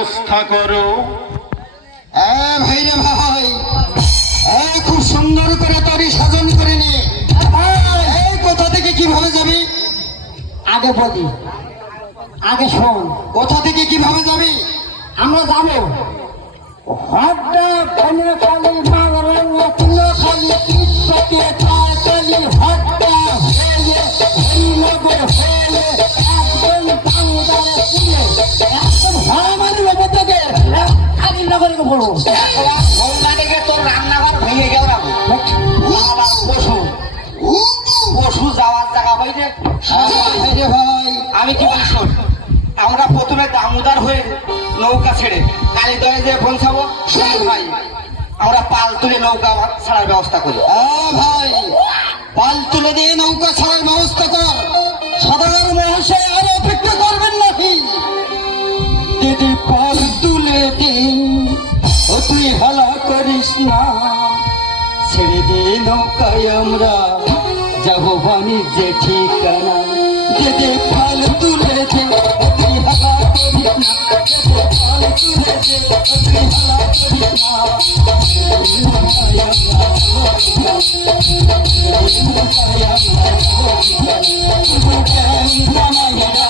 ব্যবস্থা করো। ভাই রে ভাই খুব সুন্দর করে তরি সাজন করে নিয়ে কোথা থেকে কীভাবে যাবি? আগে বলি আগে শোন। কোথা থেকে কীভাবে যাবি? আমরা যাব। হঠাৎ থেকে তোর রান্নাঘর ভেঙে গেল না আবার পশু পশু যাওয়ার জায়গা ভাই রে। ভাই আমি কি বলি শোন? আমরা প্রথমে দামোদার হয়ে নৌকা ছেড়ে কালীদয়ে যে পৌঁছাবো। শোন ভাই আমরা পাল তুলে নৌকা ছাড়ার ব্যবস্থা করি এ ভাই পাল তুলে দিয়ে নৌকা ছাড়ার ব্যবস্থা কর। সদাগর মহাশয় আর অপেক্ষা করবেন নাকি? না। ছেড়ে দে নৌকায় আমরা। যাব বাণিজ্যে ঠিকানা। দিদি পাল তুলে দে তুই হালা করিস না দিদি পাল তুলে দে তুই হালা করিস না